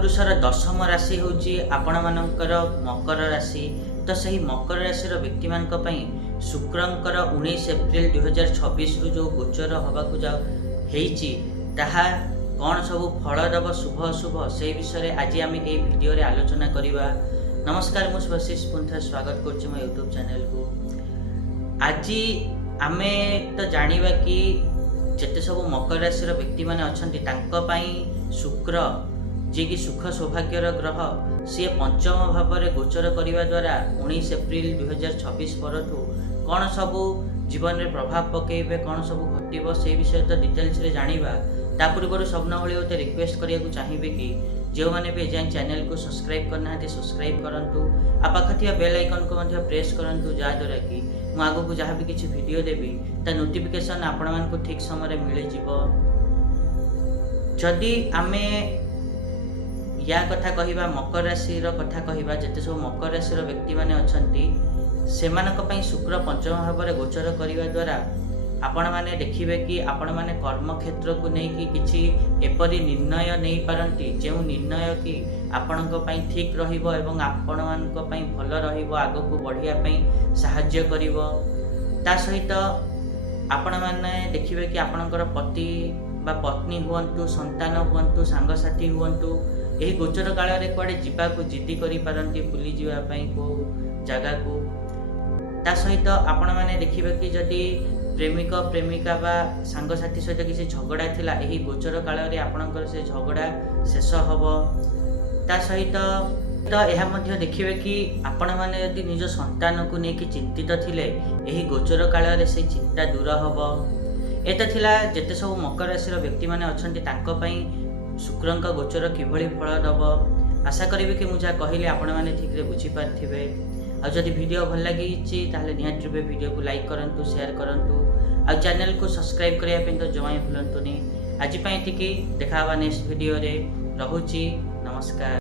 कालपुरुषर दशम राशि होची आपण मानकर मकर राशि। तो सही मकर राशि व्यक्ति मानक पई शुक्रंकर 19 एप्रिल 2026 रु जो गोचर हवाकू जा हेची ताहा कौन सब फल दब शुभ अशुभ से विषय आज आम ये वीडियो रे आलोचना करवा। नमस्कार मुझ वशिष पुंथा स्वागत करुच्ची मो यूट्यूब चैनल को। आज आमे तो जानिबा कि जेते सब मकर राशि व्यक्ति माने अछंती तांको पई शुक्र जे कि सुख सौभाग्यर ग्रह सी पंचम भाव में गोचर करने द्वारा 19 एप्रिल 2026 परठू कौन सब जीवन में प्रभाव पकेबे कौन सब घटब से विषय तो डिटेल्स रे जानिबा। ता पूर्व सबना भाई गोटे रिक्वेस्ट करिया चाहिए कि जो मैंने भी एजाएं चैनल को सब्सक्राइब करना सब्सक्राइब करूँ आपाखि बेल आइकन को प्रेस करूँ जहाँद्वारा कि मुझे आग को जहाँ भी किसी वीडियो देवी ता नोटिफिकेशन आपण मानक ठीक समय मिल जदि आमे या कथा कहिबा मकर राशि कथा कहिबा जेते सब मकर राशि व्यक्ति माने अछंती सेमानक पई शुक्र पंचम भाव में गोचर करने द्वारा आपण माने देखिबे कि आपण माने कर्म क्षेत्र को नहीं कि किछि एपरि निर्णय नहीं पारंती जो निर्णय कि आपणक पई ठीक रहिबो एवं आपण मानक पई भल रहिबो आगो को बढ़िया पई सहाय्य करिवो। ता सहित आपण माने देखिबे कि आपणकर पति बा पत्नी हुवंतु संतान हुवंतु सांगसाथी हुवंतु यही गोचर काल रे कुआडे जीवाकू जिद्दी करि पारंती बुली जीवा पई को जगह को। ता सहित आपण माने देखिबे कि जदि प्रेमिक प्रेमिका बा सांगसाथी सहित किसी झगड़ा थिला यही गोचर काल रे आपणकर से झगड़ा शेष हबो। ता सहित तो यह मध्य देखिबे कि आपण माने यदि निज संतान को नेकी चिंतित थिले यही गोचर काल रे से चिंता दूर हबो। एत थिला जेते सब मकर राशि व्यक्ति माने अछंती तांको पई शुक्रंक गोचर किभली फल दब। आशा करी कि मुझे कहले आपण मैंने ठीक से बुझी पारे। आदि वीडियो भल लगी ताले निहाती वीडियो को लाइक करूँ शेयर करूँ आ चैनल को सब्सक्राइब करने तो जमा भूलतुनि। आज देखा नेक्स्ट वीडियो रे। रहुची नमस्कार।